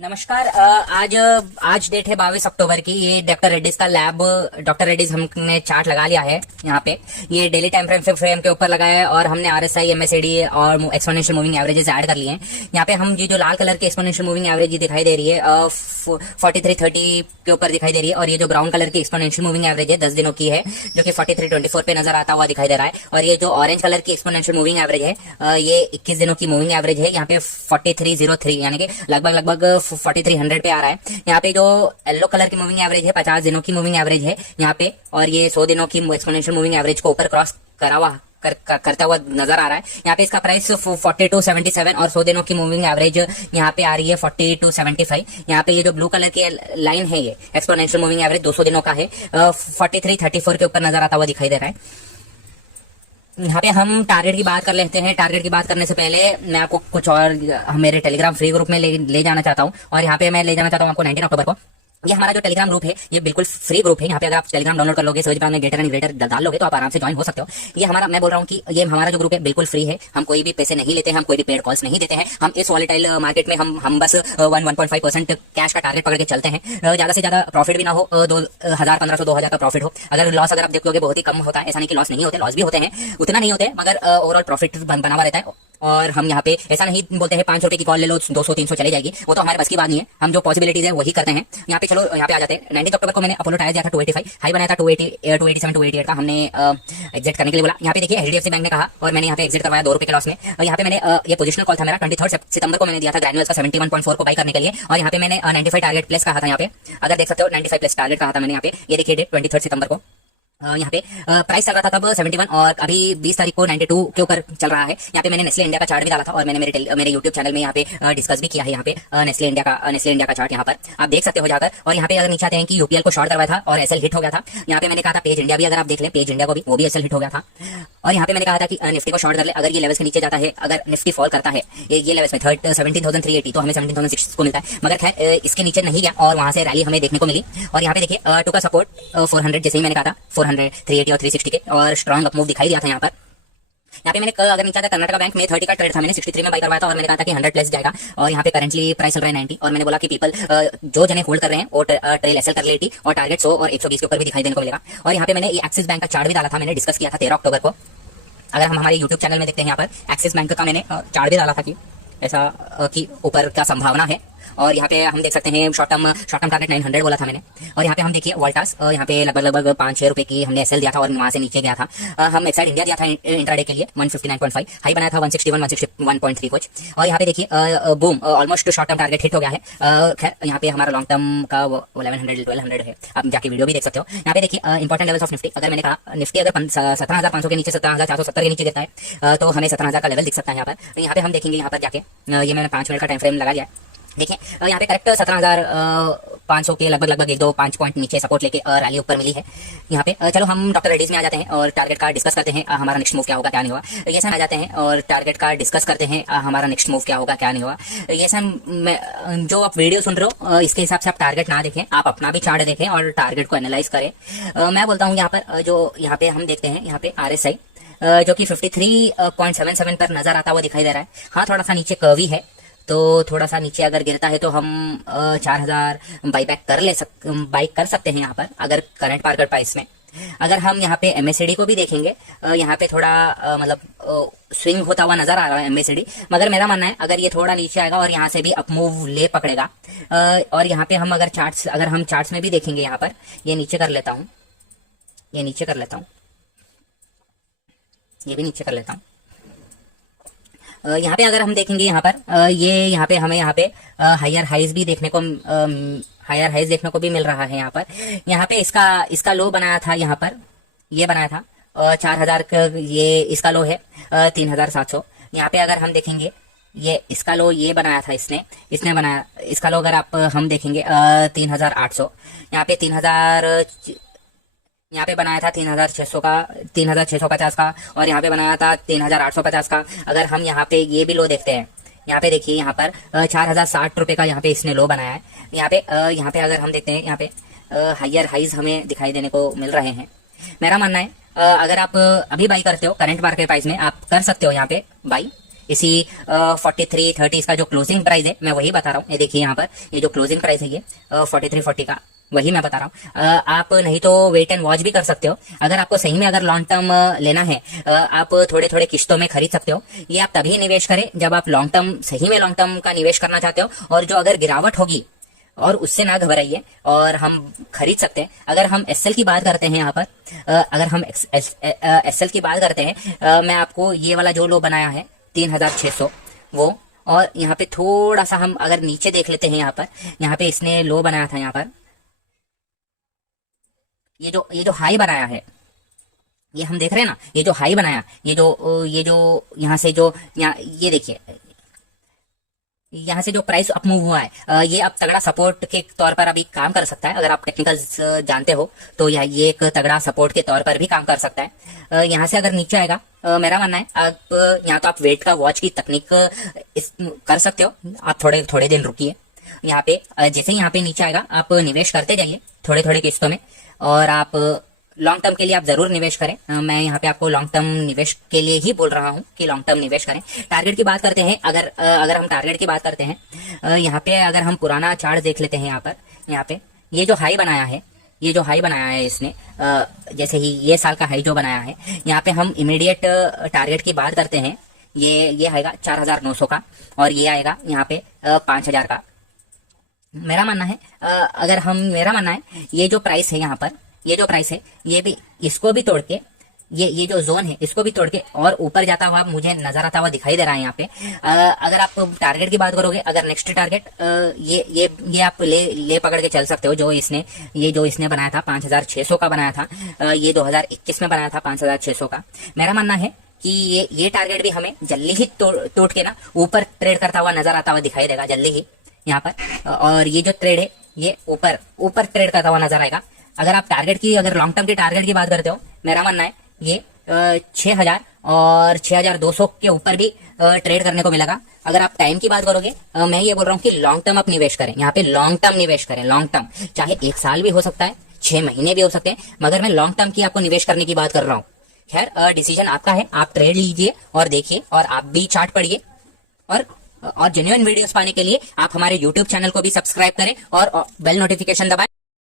नमस्कार। आज डेट है 22 अक्टूबर की। ये डॉक्टर रेड्डीज का लैब, डॉक्टर रेड्डीज हमने चार्ट लगा लिया है यहाँ पे। ये डेली टाइम फ्रेम के ऊपर लगा है और हमने आरएसआई, एमएसएडी और एक्सपोनेंशियल मूविंग एवरेजेस ऐड कर लिए हैं यहाँ पे। हम ये जो लाल कलर की एक्सपोनेंशियल मूविंग एवरेज दिखाई दे रही है 4330 के ऊपर दिखाई दे रही है, और ये जो ब्राउन कलर की एक्सपोनेंशियल मूविंग एवरेज है 10 दिनों की है, जो कि 4324 पे नजर आता हुआ दिखाई दे रहा है। और ये जो ऑरेंज कलर की एक्सपोनेंशियल मूविंग एवरेज है ये 21 दिनों की मूविंग एवरेज है, यहाँ पे 4303 यानी कि लगभग 4300 पे आ रहा है। यहाँ पे जो येलो कलर की मूविंग एवरेज है 50 दिनों की मूविंग एवरेज है यहाँ पे, और ये 100 दिनों की एक्सपोनेंशियल मूविंग एवरेज को ऊपर क्रॉस करता हुआ नजर आ रहा है। यहाँ पे इसका प्राइस 4277 और 100 दिनों की मूविंग एवरेज यहाँ पे आ रही है 4275। यहाँ पे ये जो ब्लू कलर की लाइन है ये एक्सपोनेंशियल मूविंग एवरेज 200 दिनों का है, 4334 के ऊपर नजर आता हुआ दिखाई दे रहा है। यहाँ पे हम टारगेट की बात कर लेते हैं। टारगेट की बात करने से पहले मैं आपको कुछ और मेरे टेलीग्राम फ्री ग्रुप में ले जाना चाहता हूँ, और यहाँ पे मैं ले जाना चाहता हूँ आपको 19 अक्टूबर को। ये हमारा जो टेलीग्राम ग्रुप है ये बिल्कुल फ्री ग्रुप है। यहाँ पे अगर आप टेलीग्राम डाउनलोड कर लोगे, सर्च बार में गेटर एंड ग्रेटर डाल लोगे तो आप आराम से ज्वाइन हो सकते हो। ये हमारा, मैं बोल रहा हूँ कि ये हमारा जो ग्रुप है बिल्कुल फ्री है। हम कोई भी पैसे नहीं लेते हैं, हम कोई भी पेड कॉल्स नहीं देते हैं। हम इस वॉलेटाइल मार्केट में हम बस 1.5% कैश का टारगेट पकड़ के चलते हैं। ज्यादा से ज्यादा प्रॉफिट भी ना हो, 2000, 1500, 2000 का प्रॉफिट हो। अगर लॉस अगर आप देख लोगे बहुत ही कम होता है, ऐसा नहीं कि लॉस नहीं होते, लॉस भी होते हैं, उतना नहीं होते, मगर ओवरऑल प्रॉफिट बना हुआ रहता है। और हम यहाँ पे ऐसा नहीं बोलते हैं 5 रुपए की कॉल ले लो 200-300 चले जाएगी, वो तो हमारे बस की बात नहीं है। हम जो पॉसिबिलिटीज है वही करते हैं। यहाँ पे चलो यहाँ पे आ जाते हैं। 19 अक्टूबर को मैंने अपोलो टायर दिया था 285, हाई बनाया था 287, 288 का। हमने एग्जिट करने के लिए बोला। यहाँ पे देखिए HDFC बैंक ने कहा और मैंने यहाँ पे एग्जिट करवाया 2 रुपए के लॉस में। यहाँ पे मैंने ये पोजिशनल कॉल था मेरा 23 सितंबर को मैंने दिया था ग्रैनुअल्स का 71.4 को बाई करने के लिए, और यहाँ पे मैंने 95 टारगेट प्लेस कहा था। यहाँ पे अगर देख सकते हो 95 प्लेस टारगेट कहा था मैंने यहाँ पे। ये देखिए डेट 23 सितंबर को। यहाँ पे प्राइस चल रहा था तब 71 और अभी 20 तारीख को 92 के ऊपर चल रहा है। यहाँ पे मैंने नेस्ले इंडिया का चार्ट भी डाला था और मैंने मेरे यूट्यूब चैनल में यहाँ पे डिस्कस भी किया है। यहाँ पे नेस्ले इंडिया का चार्ट यहाँ पर आप देख सकते हो जाकर। और यहाँ पे अगर नीचे आते हैं कि यूपीएल को शॉर्ट करवाया था और एसएल हिट हो गया था। यहाँ पे मैंने कहा था पेज इंडिया भी, अगर आप देख लें पेज इंडिया को भी, वो भी एसएल हिट हो गया था। और यहाँ पे मैंने कहा था कि निफ्टी को शॉर्ट कर ले, अगर ये लेवल्स के नीचे जाता है, अगर निफ्टी फॉल करता है ये लेवल्स में 17,380 तो हमें 17,600 को मिलता है, मगर खैर इसके नीचे नहीं गया और वहां से रैली हमें देखने को मिली। और यहाँ पे देखिए टू का सपोर्ट 400, जैसे ही मैंने कहा था 400, 380 और 360 के, और स्ट्रॉन्ग अप मूव दिखाई दिया था यहाँ पर। यहाँ पे मैंने अगर नीचे आता कर्नाटका बैंक में 30 का ट्रेड था, मैंने 63 में बाई करवाया था और मैंने कहा था कि 100 प्लस जाएगा। और यहाँ पे करंटली प्राइस चल रहा है 90, और मैंने बोला कि पीपल जो जने होल्ड कर रहे हैं वो ट्रेल एसएल कर लेती और टारगेट 100 और 120 के ऊपर भी दिखाई देने को मिलेगा। और यहाँ पे मैंने ये एक्सिस बैंक का चार्ट भी डाला था, मैंने डिस्कस किया था 13 अक्टूबर को। अगर हम हमारे यूट्यूब चैनल में देखते हैं यहाँ पर एक्सिस बैंक का मैंने चार्ट भी डाला था कि ऐसा कि ऊपर का संभावना है। और यहाँ पे हम देख सकते हैं शॉर्ट टर्म टारगेट 900 बोला था मैंने। और यहाँ पे हम देखिए वोल्टास, यहाँ पे लगभग 5-6 रुपए की हमने एसएल दिया था और वहां से नीचे गया था। हम एक्साइड इंडिया दिया था इंट्राडे के लिए 159.5, हाई बनाया था 161, 161.3 कुछ। और यहाँ पे देखिए boom almost short term target hit हो गया है। खैर यहाँ पे हमारा लॉन्ग टर्म का 1100-1200 है, आप जाके वीडियो भी देख सकते हो। यहाँ पे देखिए इंपॉर्टेंट लेवल्स ऑफ निफ्टी, अगर मैंने कहा निफ्टी अगर 17,500 के नीचे 17,470 के नीचे गिरता है तो हमें 17,000 का लेवल दिख सकता है यहाँ पर। यहाँ पे हम देखेंगे यहाँ पर जाके, ये मैंने 5 मिनट का टाइम फ्रेम लगा लिया है। देखिए यहाँ पे करेक्ट 17,500 के लगभग 1-2-5 पॉइंट नीचे सपोर्ट लेके रैली ऊपर मिली है यहाँ पे। चलो हम डॉक्टर रेड्डीज में आ जाते हैं और टारगेट का डिस्कस करते हैं, हमारा नेक्स्ट मूव क्या होगा क्या नहीं होगा। ये सब आ जाते हैं और टारगेट का डिस्कस करते हैं, हमारा नेक्स्ट मूव क्या होगा क्या नहीं होगा। ये सब जो आप वीडियो सुन रहे हो इसके हिसाब से आप टारगेट ना देखें, आप अपना भी चार्ट देखें और टारगेट को एनालाइज करें। मैं बोलता हूँ यहाँ पर जो यहाँ पे हम देखते हैं यहाँ पे RSI जो कि 53.77 पर नजर आता हुआ दिखाई दे रहा है। हाँ थोड़ा सा नीचे कर्वी है, तो थोड़ा सा नीचे अगर गिरता है तो हम 4000 बाई कर सकते हैं यहाँ पर, अगर करंट मार्केट प्राइस में। अगर हम यहाँ पे MACD को भी देखेंगे, यहाँ पे थोड़ा मतलब स्विंग होता हुआ नजर आ रहा है MACD, मगर मेरा मानना है अगर ये थोड़ा नीचे आएगा और यहाँ से भी अप मूव ले पकड़ेगा। और यहाँ पे हम अगर हम चार्ट्स में भी देखेंगे, यहाँ पर ये नीचे कर लेता हूँ, ये नीचे कर लेता हूँ, ये भी नीचे कर लेता हूँ। यहाँ पे अगर हम देखेंगे यहाँ पर ये यहाँ पे हमें यहाँ पे हायर हाइज देखने को भी मिल रहा है। यहाँ पे इसका लो बनाया था, यहाँ पर ये बनाया था 4000 का, ये इसका लो है 3700। यहाँ पे अगर हम देखेंगे ये इसका लो ये बनाया था इसने बनाया इसका लो, अगर आप हम देखेंगे 3800। यहाँ पे 3000 यहाँ पे बनाया था 3600 का, 3650 का, और यहाँ पे बनाया था 3850 का। अगर हम यहाँ पे ये भी लो देखते हैं, यहाँ पे देखिए यहाँ पर 4060 रुपए का यहाँ पे इसने लो बनाया है। यहाँ पे अगर हम देखते हैं यहाँ पे हायर हाइज हमें दिखाई देने को मिल रहे हैं। मेरा मानना है अगर आप अभी बाई करते हो करंट मार्केट प्राइस में, आप कर सकते हो यहाँ पे बाई। इसी 43.30 का जो क्लोजिंग प्राइस है मैं वही बता रहा हूँ। ये देखिए यहाँ पर ये जो क्लोजिंग प्राइस है ये 43.40 का वही मैं बता रहा हूँ। आप नहीं तो वेट एंड वॉच भी कर सकते हो। अगर आपको सही में अगर लॉन्ग टर्म लेना है, आप थोड़े थोड़े किश्तों में खरीद सकते हो। ये आप तभी निवेश करें जब आप लॉन्ग टर्म सही में लॉन्ग टर्म का निवेश करना चाहते हो, और जो अगर गिरावट होगी और उससे ना घबराइए और हम खरीद सकते हैं। अगर हम एसएल की बात करते हैं यहाँ पर, अगर हम एसएल की बात करते हैं, मैं आपको ये वाला जो लो बनाया है 3600 वो, और यहाँ पे थोड़ा सा हम अगर नीचे देख लेते हैं, यहाँ पे इसने लो बनाया था। यहाँ पर ये जो हाई बनाया है, ये हम देख रहे हैं ना, ये जो हाई बनाया, ये जो यहाँ से जो यहाँ ये देखिए, यहाँ से जो प्राइस अप मूव हुआ है, ये अब तगड़ा सपोर्ट के तौर पर अभी काम कर सकता है। अगर आप टेक्निकल्स जानते हो तो ये एक तगड़ा सपोर्ट के तौर पर भी काम कर सकता है। यहाँ से अगर नीचे आएगा, मेरा मानना है आप यहाँ तो आप वेट का वॉच की तकनीक कर सकते हो। आप थोड़े थोड़े दिन रुकिए, यहाँ पे जैसे यहाँ पे नीचे आएगा आप निवेश करते जाइए थोड़े थोड़े किस्तों में, और आप लॉन्ग टर्म के लिए आप जरूर निवेश करें। मैं यहाँ पे आपको लॉन्ग टर्म निवेश के लिए ही बोल रहा हूँ कि लॉन्ग टर्म निवेश करें। टारगेट की बात करते हैं, अगर हम टारगेट की बात करते हैं, यहाँ पे अगर हम पुराना चार्ट देख लेते हैं, यहाँ पे ये जो हाई बनाया है इसने, जैसे ही ये साल का हाई जो बनाया है, यहाँ पे हम इमीडिएट टारगेट की बात करते हैं। ये आएगा 4900 का, और ये आएगा यहाँ पे 5000 का। मेरा मानना है ये जो प्राइस है यहाँ पर, ये जो प्राइस है ये भी, इसको भी तोड़ के, ये जो जोन है इसको भी तोड़ के और ऊपर जाता हुआ मुझे नजर आता हुआ दिखाई दे रहा है यहाँ पे। अगर आप टारगेट की बात करोगे, अगर नेक्स्ट टारगेट ये आप ले पकड़ के चल सकते हो, जो इसने बनाया था 5600 का बनाया था, ये 2021 में बनाया था 5600 का। मेरा मानना है कि ये टारगेट भी हमें जल्दी ही तोड़ के ना ऊपर ट्रेड करता हुआ नजर आता हुआ दिखाई देगा जल्दी ही यहाँ पर। और ये जो ट्रेड है ये ऊपर ट्रेड करता हुआ नजर आएगा। अगर आप अगर लॉन्ग टर्म के टारगेट की बात करते हो, मेरा मानना है ये 6000 और 6200 के ऊपर भी ट्रेड करने को मिलेगा। अगर आप टाइम की बात करोगे, मैं ये बोल रहा हूँ कि लॉन्ग टर्म आप निवेश करें, यहाँ पे लॉन्ग टर्म निवेश करें। लॉन्ग टर्म चाहे 1 साल भी हो सकता है, 6 महीने भी हो सकते हैं, मगर मैं लॉन्ग टर्म की आपको निवेश करने की बात कर रहा हूँ। खैर डिसीजन आपका है, आप ट्रेड लीजिए और देखिए, और आप भी चार्ट पढ़िए, और जेन्युइन वीडियोस पाने के लिए आप हमारे यूट्यूब चैनल को भी सब्सक्राइब करें और बेल नोटिफिकेशन दबाएं।